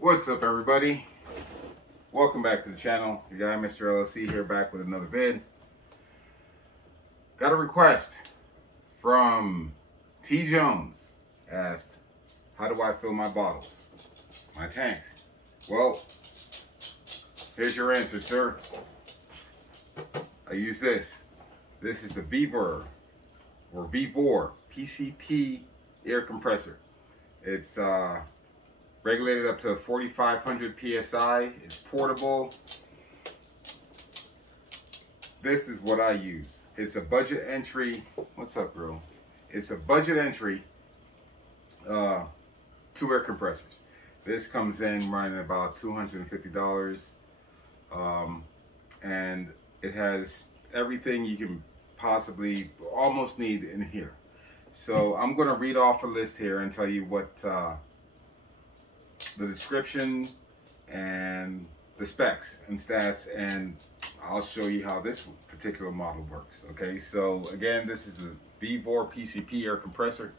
What's up, everybody? Welcome back to the channel. Your guy Mr. LLC here, back with another vid. Got a request from T Jones. Asked, how do I fill my bottles, my tanks? Well, here's your answer, sir. I use this. This is the vevor or vevor PCP air compressor. It's regulated up to 4,500 psi. It's portable. This is what I use. It's a budget entry. What's up, girl? It's a budget entry 2 air compressors. This comes in running about $250, and it has everything you can possibly almost need in here. So I'm going to read off a list here and tell you what the description and the specs and stats, and I'll show you how this particular model works. Okay, so again, this is a vevor PCP air compressor.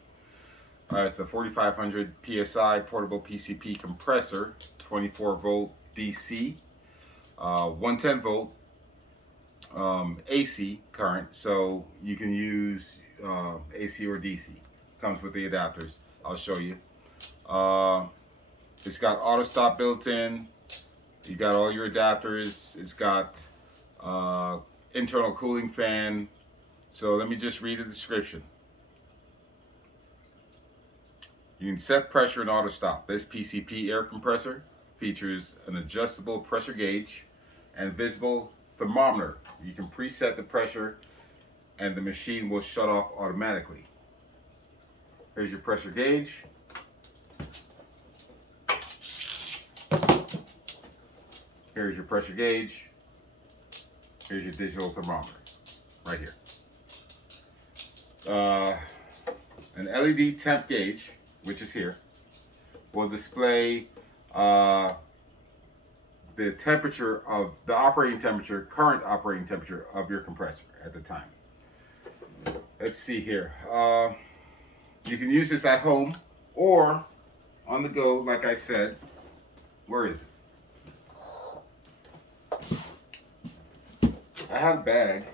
It's a 4,500 psi portable PCP compressor, 24 volt DC, 110 volt AC current, so you can use AC or DC. Comes with the adapters. I'll show you. It's got auto stop built in. You got all your adapters. It's got internal cooling fan. So let me just read the description. You can set pressure and auto stop. This PCP air compressor features an adjustable pressure gauge and visible thermometer. You can preset the pressure and the machine will shut off automatically. Here's your pressure gauge. Here's your pressure gauge. Here's your digital thermometer, right here. An LED temp gauge, which is here, will display the temperature of the operating temperature, current operating temperature of your compressor at the time. Let's see here. You can use this at home or on the go, like I said. Where is it? I have a bag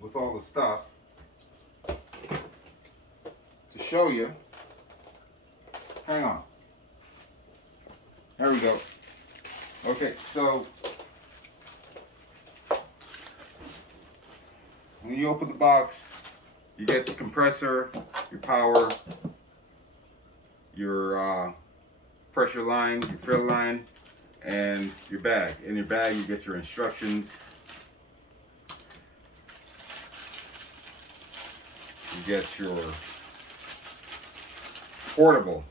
with all the stuff to show you. Hang on. There we go. Okay, so when you open the box, you get the compressor, your power, your pressure line, your fill line, and your bag. In your bag, you get your instructions. You get your portable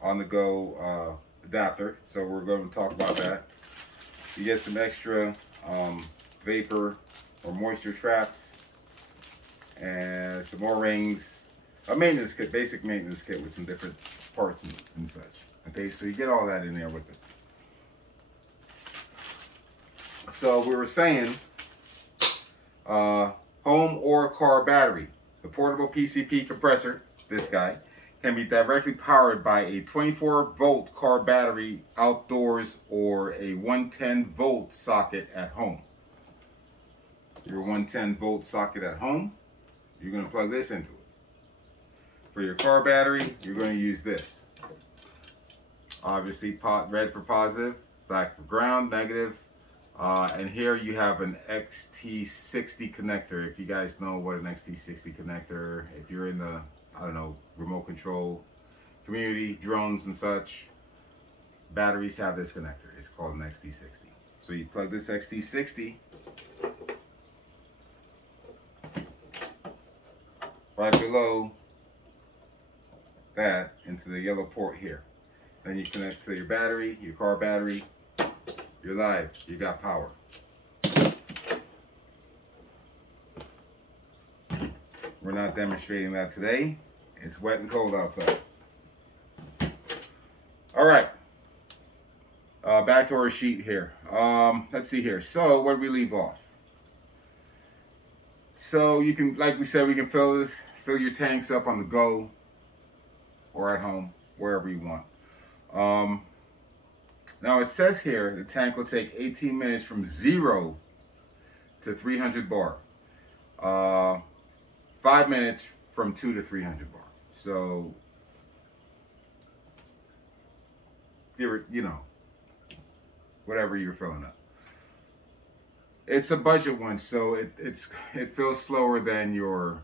on-the-go adapter. So we're going to talk about that. You get some extra vapor or moisture traps and some more rings. A maintenance kit, basic maintenance kit with some different parts and such. Okay, so you get all that in there with it. So we were saying home or car battery. The portable PCP compressor, this guy, can be directly powered by a 24 volt car battery outdoors or a 110 volt socket at home. Your 110 volt socket at home, you're going to plug this into it. For your car battery, you're going to use this. Obviously, red for positive, black for ground, negative. And here you have an XT60 connector. If you guys know what an XT60 connector, if you're in the, I don't know, remote control community, drones and such, batteries have this connector. It's called an XT60. So you plug this XT60 right below that into the yellow port here. Then you connect to your battery, your car battery. You're live. You got power. We're not demonstrating that today. It's wet and cold outside. All right. Back to our sheet here. Let's see here. So where did we leave off? So you can, like we said, we can fill your tanks up on the go or at home, wherever you want. Now it says here the tank will take 18 minutes from 0 to 300 bar. 5 minutes from 2 to 300 bar. So, you know, whatever you're filling up. It's a budget one, so it feels slower than your,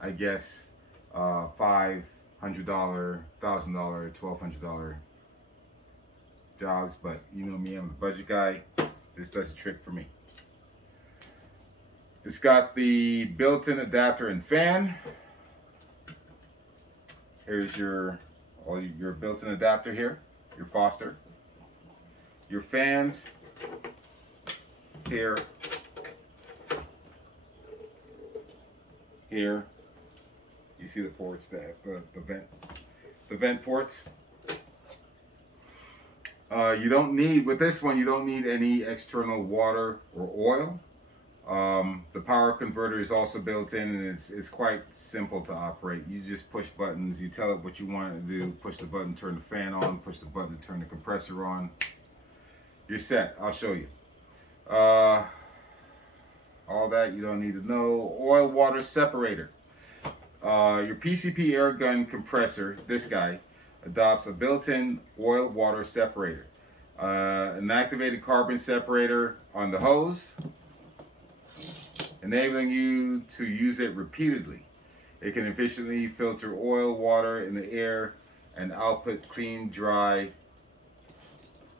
I guess, $500, $1,000, $1,200 jobs. But you know me, I'm a budget guy. This does a trick for me. It's got the built-in adapter and fan. Here's your built-in adapter here, your Foster. Your fans here, here. You see the ports, the vent ports. You don't need, with this one, you don't need any external water or oil. The power converter is also built in, and it's quite simple to operate. You just push buttons, you tell it what you want it to do, push the button, turn the fan on, push the button to turn the compressor on. You're set. I'll show you. All that you don't need to know. Oil water separator. Your PCP air gun compressor, this guy, adopts a built-in oil water separator. An activated carbon separator on the hose, enabling you to use it repeatedly. It can efficiently filter oil, water in the air and output clean, dry,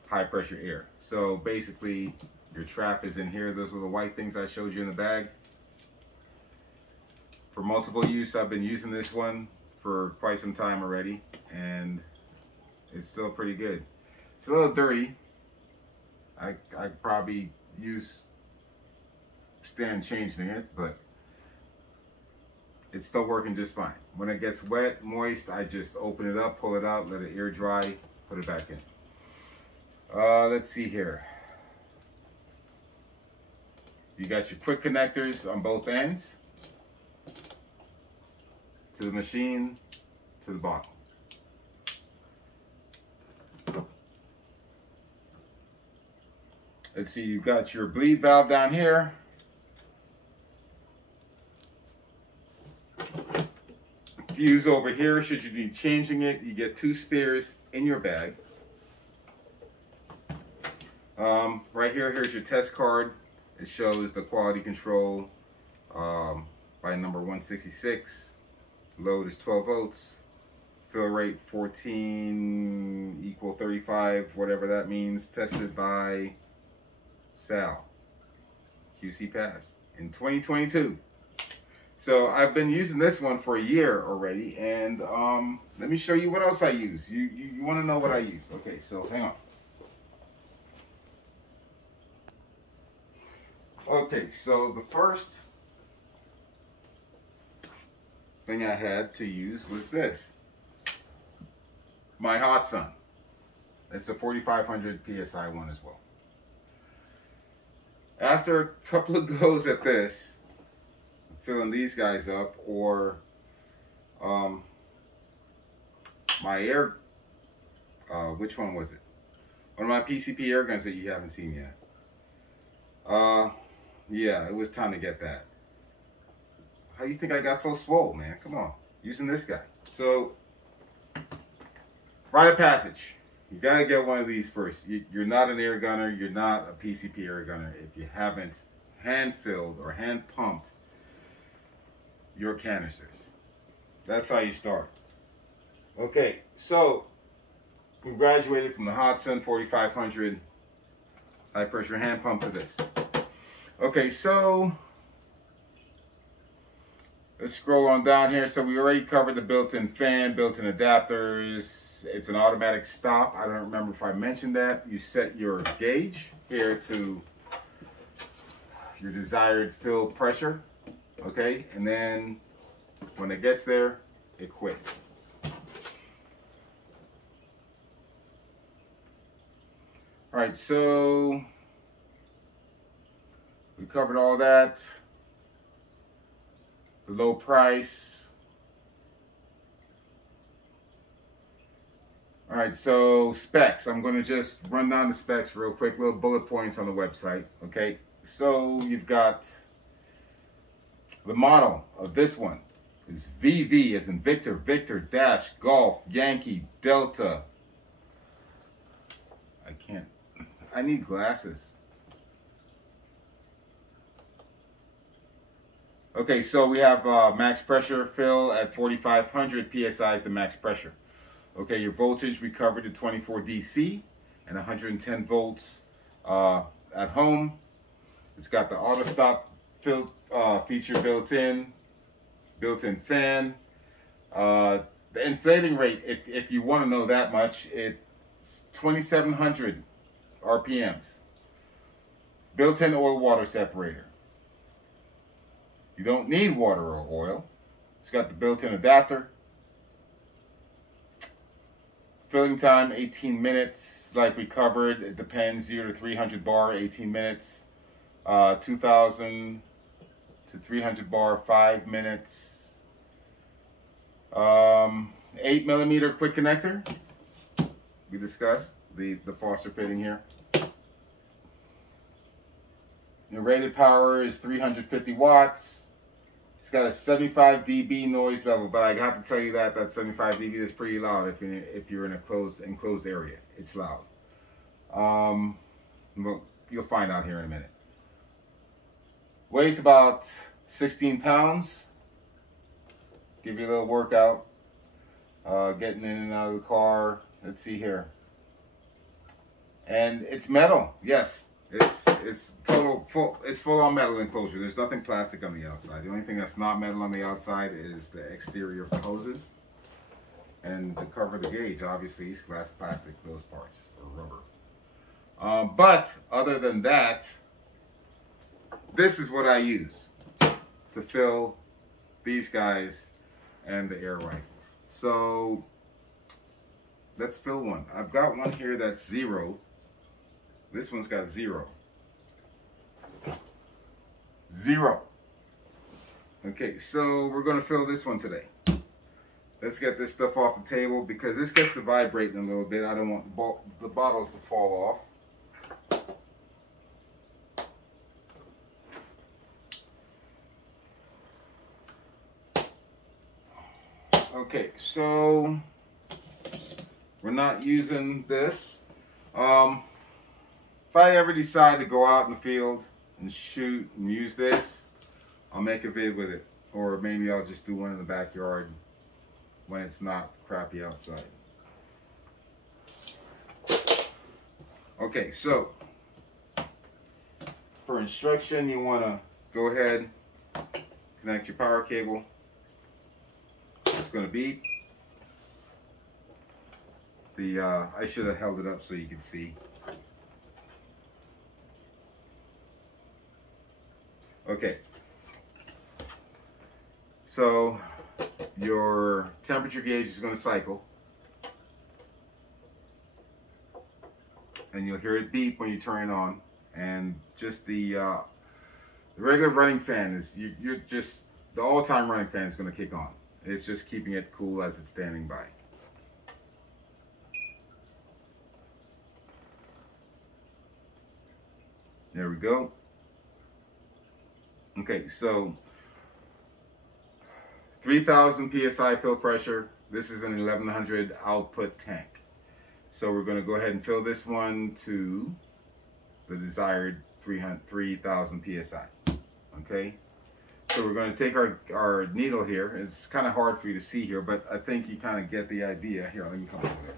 high pressure air. So basically your trap is in here. Those are the white things I showed you in the bag. For multiple use, I've been using this one for quite some time already, and it's still pretty good. It's a little dirty. I probably stand changing it, but it's still working just fine. When it gets wet, moist, I just open it up, pull it out, let it air dry, put it back in. Let's see here. You got your quick connectors on both ends, to the machine, to the bottle. Let's see, you've got your bleed valve down here. Fuse over here, should you be changing it, you get 2 spares in your bag. Right here, here's your test card. It shows the quality control by number 166. Load is 12 volts. Fill rate 14 equal 35, whatever that means. Tested by Sal. QC passed in 2022. So I've been using this one for a year already, and let me show you what else I use. You want to know what I use? Okay, so hang on. Okay, so the first thing I had to use was this. My Hot Sun. It's a 4500 PSI one as well. After a couple of goes at this, filling these guys up, or my air, which one was it? One of my PCP air guns that you haven't seen yet. Yeah, it was time to get that. How do you think I got so swole, man? Come on, using this guy. So, rite of passage. You gotta get one of these first. You're not an air gunner, you're not a PCP air gunner if you haven't hand-filled or hand-pumped your canisters. That's how you start. Okay, so we graduated from the Hot Sun 4500 high pressure hand pump to this. Okay, so let's scroll on down here. So we already covered the built-in fan, built-in adapters. It's an automatic stop. I don't remember if I mentioned that. You set your gauge here to your desired fill pressure. Okay, and then when it gets there, it quits. All right, so we covered all that. The low price. All right, so specs. I'm going to just run down the specs real quick, little bullet points on the website. Okay, so you've got the model of this one is VV as in Victor, Victor, Dash, Golf, Yankee, Delta. I need glasses. Okay, so we have max pressure fill at 4,500 PSI is the max pressure. Okay, your voltage we covered at 24 DC and 110 volts at home. It's got the auto stop fill feature built-in fan. The inflating rate, if you want to know that much, it's 2,700 RPMs. Built-in oil water separator. You don't need water or oil. It's got the built-in adapter. Filling time 18 minutes, like we covered. It depends, 0 to 300 bar, 18 minutes. 2,000 to 300 bar, 5 minutes. 8mm quick connector. We discussed the Foster fitting here. Your rated power is 350 watts. It's got a 75 dB noise level, but I have to tell you that 75 dB is pretty loud if you're in a enclosed area. It's loud. Well, you'll find out here in a minute. Weighs about 16 pounds. Give you a little workout. Getting in and out of the car. Let's see here. And it's metal. Yes, it's full on metal enclosure. There's nothing plastic on the outside. The only thing that's not metal on the outside is the exterior of the hoses. And to cover the gauge, obviously, it's glass, plastic, those parts, or rubber. But other than that, this is what I use to fill these guys and the air rifles. So let's fill one. I've got one here that's 0. This one's got 0. 0. Okay, so we're going to fill this one today. Let's get this stuff off the table because this gets to vibrating a little bit. I don't want the bottles to fall off. Okay, so we're not using this. If I ever decide to go out in the field and shoot and use this, I'll make a vid with it. Or maybe I'll just do one in the backyard when it's not crappy outside. Okay, so for instruction, you want to go ahead, connect your power cable. It's going to beep. I should have held it up so you can see. Okay. So your temperature gauge is going to cycle. And you'll hear it beep when you turn it on. And just the regular running fan is, you're just, the all-time running fan is going to kick on. It's just keeping it cool as it's standing by. There we go. Okay, so 3,000 PSI fill pressure. This is an 1100 output tank. So we're going to go ahead and fill this one to the desired 3,000 PSI. Okay. So we're going to take our needle here. It's kind of hard for you to see here, but I think you kind of get the idea. Here, let me come over there.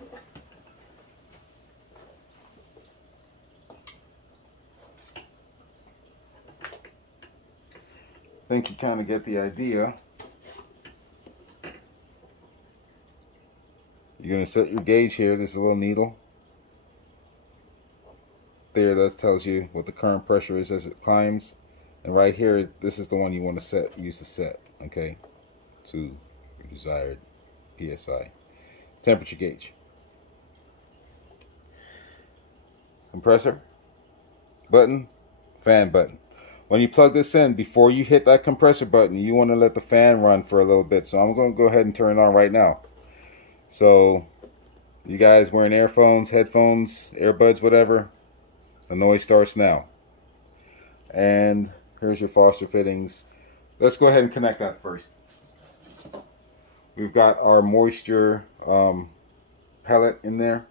I think you kind of get the idea. You're going to set your gauge here. There's a little needle. There, that tells you what the current pressure is as it climbs. And right here, this is the one you want to use to set, okay, to your desired PSI. Temperature gauge. Compressor. Button. Fan button. When you plug this in, before you hit that compressor button, you want to let the fan run for a little bit. So I'm going to go ahead and turn it on right now. So You guys wearing earphones, headphones, earbuds, whatever, the noise starts now. And here's your Foster fittings. Let's go ahead and connect that first. We've got our moisture pellet in there.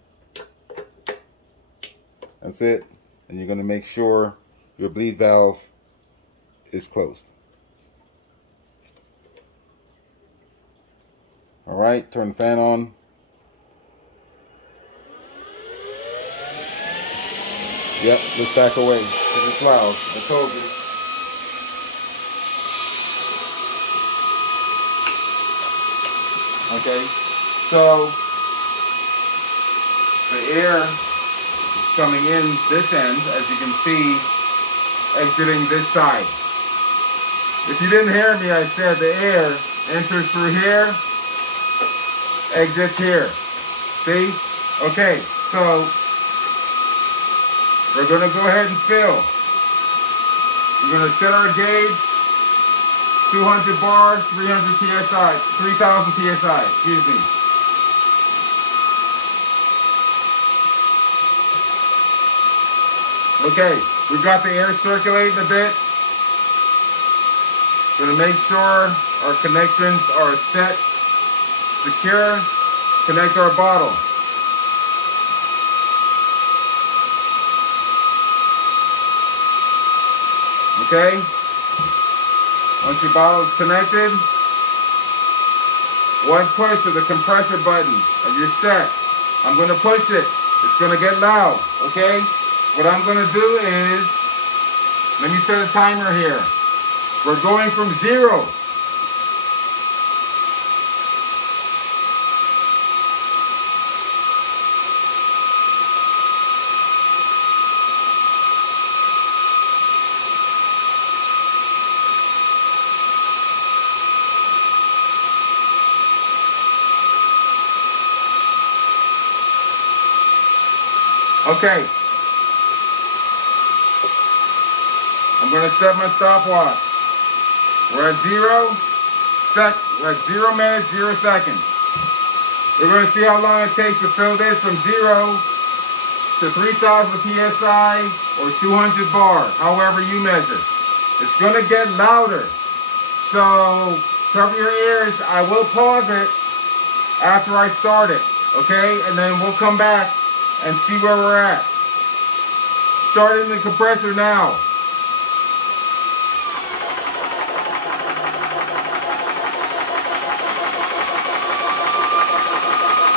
That's it. And you're going to make sure your bleed valve is closed. Alright, turn the fan on. Yep, let's back away because it's loud. I told you. Okay, so the air is coming in this end, as you can see, exiting this side. If you didn't hear me, I said the air enters through here, exits here. See? Okay, so we're going to go ahead and fill. We're going to set our gauge, 200 bar, 300 psi, 3000 psi, excuse me. Okay, we've got the air circulating a bit. Going to make sure our connections are set, secure, connect our bottle. Okay, once your bottle is connected, one push of the compressor button and you're set. I'm going to push it. It's going to get loud, okay? What I'm going to do is, let me set a timer here. We're going from 0. Okay, I'm going to set my stopwatch. We're at 0 minutes, 0 seconds. We're going to see how long it takes to fill this from 0 to 3000 psi or 200 bar, however you measure. It's going to get louder, so cover your ears. I will pause it after I start it, okay? And then we'll come back and see where we're at. Starting the compressor now.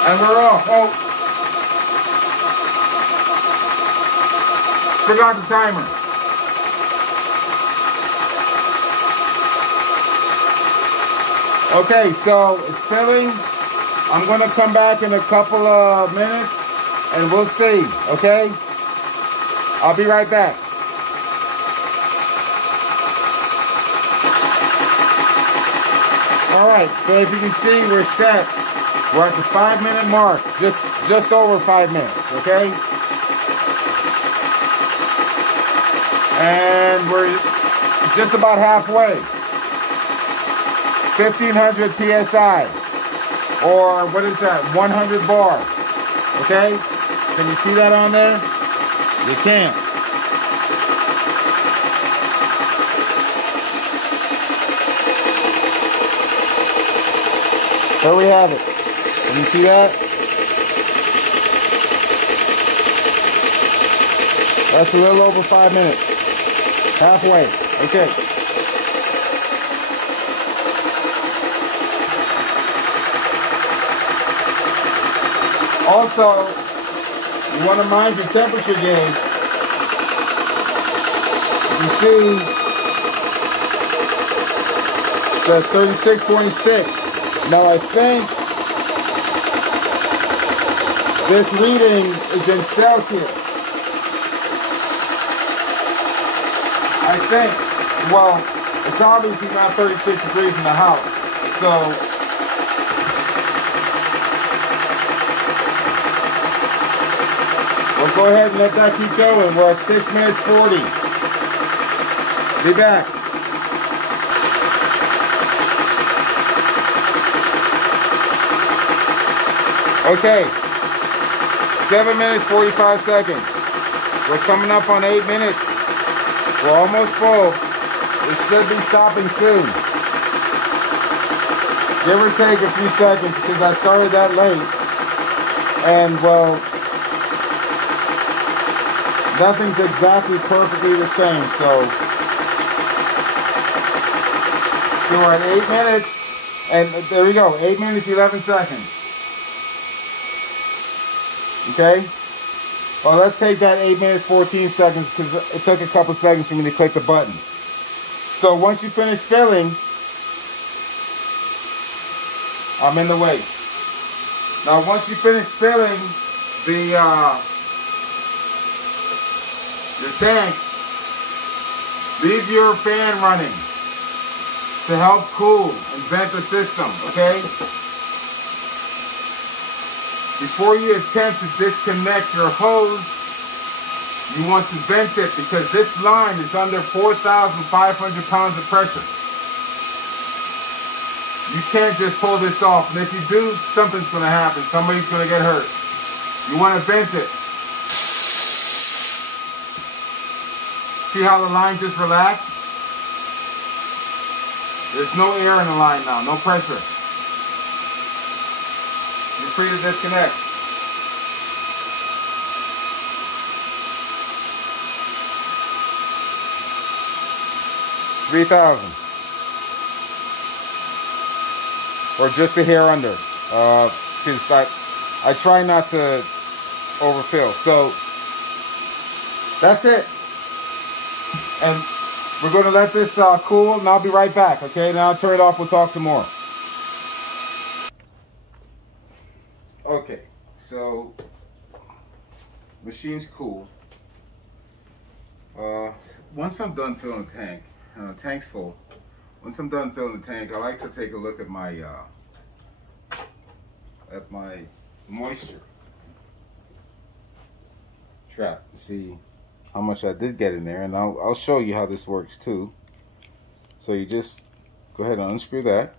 And we're off. Oh, forgot the timer. Okay, so it's filling. I'm going to come back in a couple of minutes and we'll see, okay? I'll be right back. All right, so if you can see, we're set. We're at the 5-minute mark, just over 5 minutes, okay? And we're just about halfway. 1500 psi, or what is that? 100 bar, okay? Can you see that on there? You can't. There we have it. Can you see that? That's a little over 5 minutes. Halfway. Okay. Also, you want to mind your temperature gauge. You see the 36.6. Now I think this reading is in Celsius. I think. Well, it's obviously not 36 degrees in the house. So we'll go ahead and let that keep going. We're at 6 minutes 40. Be back. Okay, 7 minutes, 45 seconds. We're coming up on 8 minutes. We're almost full. It should be stopping soon. Give or take a few seconds because I started that late. And well, nothing's exactly perfectly the same. So we're at 8 minutes. And there we go. 8 minutes, 11 seconds. Okay? Well, let's take that 8 minutes, 14 seconds because it took a couple seconds for me to click the button. So once you finish filling, I'm in the way. Now once you finish filling the tank, leave your fan running to help cool and vent the system, okay? Before you attempt to disconnect your hose, you want to vent it because this line is under 4,500 pounds of pressure. You can't just pull this off, and if you do, something's going to happen. Somebody's going to get hurt. You want to vent it. See how the line just relaxed? There's no air in the line now, no pressure. You're free to disconnect. $3,000. Or just a hair under. Because I try not to overfill. So that's it. And we're going to let this cool, and I'll be right back, okay? Now I'll turn it off, we'll talk some more. Okay, so machine's cool. Once I'm done filling the tank, tank's full. Once I'm done filling the tank, I like to take a look at my moisture trap to see how much I did get in there, and I'll show you how this works too. So you just go ahead and unscrew that.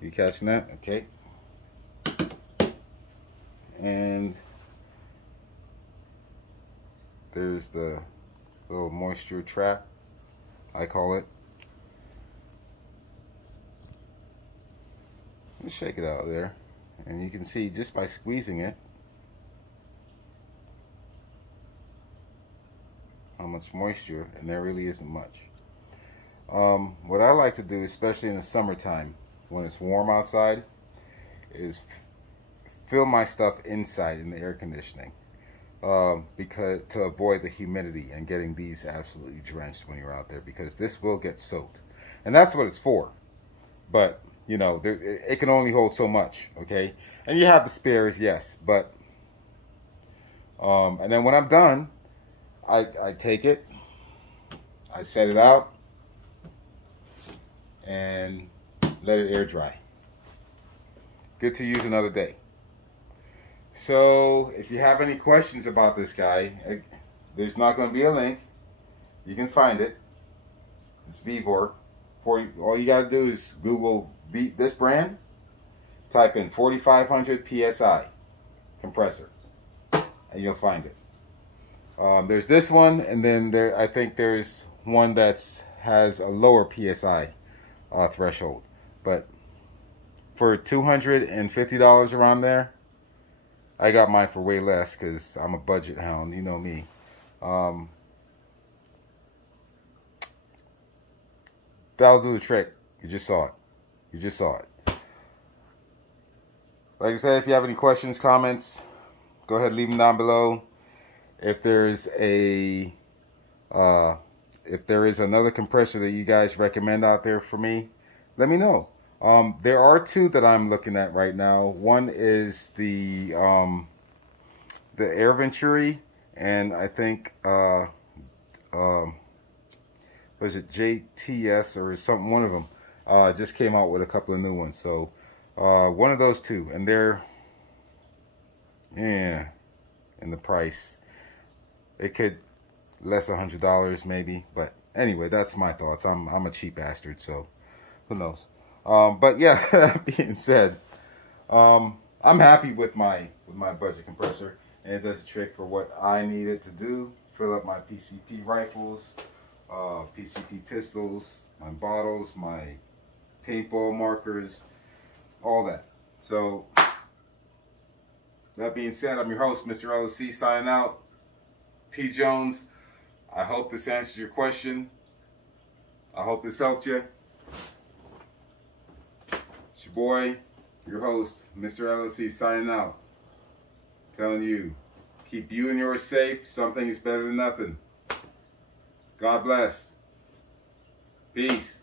You catching that? Okay. And there's the little moisture trap, I call it. Just shake it out of there, and you can see just by squeezing it how much moisture, and there really isn't much. What I like to do, especially in the summertime when it's warm outside, is fill my stuff inside in the air conditioning, because to avoid the humidity and getting these absolutely drenched when you're out there, because this will get soaked, and that's what it's for. But you know, it can only hold so much, okay? And you have the spares, yes, but and then when I'm done, I take it, I set it out, and let it air dry. Good to use another day. So if you have any questions about this guy, there's not going to be a link. You can find it. It's vevor. All you got to do is Google this brand, type in 4,500 PSI compressor, and you'll find it. There's this one, and then I think there's one that has a lower PSI threshold. But for $250 around there, I got mine for way less because I'm a budget hound, you know me. That'll do the trick. You just saw it. You just saw it. Like I said, if you have any questions, comments, go ahead and leave them down below. If there's another compressor that you guys recommend out there for me, let me know. There are two that I'm looking at right now. One is the Air Venturi, and I think was it JTS or something? One of them just came out with a couple of new ones. So one of those two, and they're in the price. It could less $100 maybe, but anyway, that's my thoughts. I'm a cheap bastard, so who knows. But yeah, that being said, I I'm happy with my budget compressor, and it does a trick for what I need it to do. Fill up my PCP rifles, PCP pistols, my bottles, my paintball markers, all that. So, that being said, I'm your host, Mr. LOC, signing out. T. Jones, I hope this answered your question. I hope this helped you. It's your boy, your host, Mr. LOC, signing out. Telling you, keep you and yours safe. Something is better than nothing. God bless. Peace.